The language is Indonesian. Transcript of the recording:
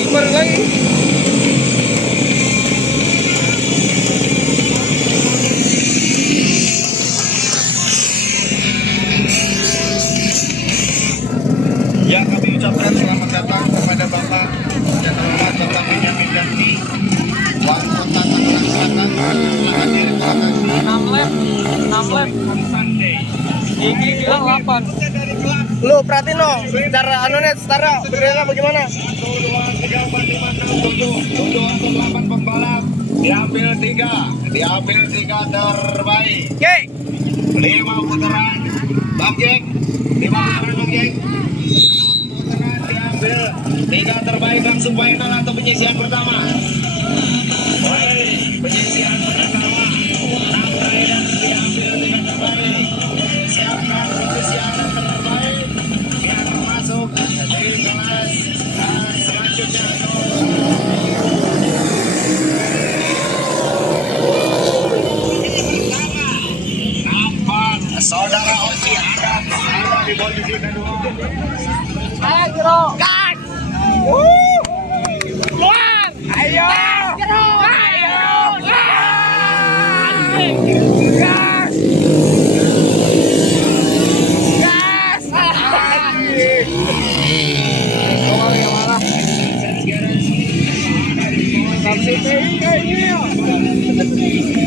timer lagi. Ya, kami ucapkan selamat datang kepada Bapak dan Bapak Bapak Benyamin Ganti, Wali Kota Tangerang Selatan, telah hadir di lokasi 6 lap. Sunday. Gigi bilang 8. Lu perhatiin dong, secara anunya setara bedanya bagaimana? 1, 2, 3, 4, 5, 6, 7 untuk 8 pembalap. Diambil 3 terbaik. Oke. 5 putaran, Bang Jeng. 5 putaran, Bang Jeng. 6 putaran diambil 3 terbaik langsung final atau penyisian pertama. Baik, penyisian pertama. 6 rider diambil 3 terbaik. Siapkan penyisian terbaik biar masuk di kelas selanjutnya. Nampak saudara Oci ada di posisi kedua. Ayo, Jero. Gas. Keluar. Ayo. Jero. Ayo. Gas. Gas. Keluar ya malah. Sampai ini.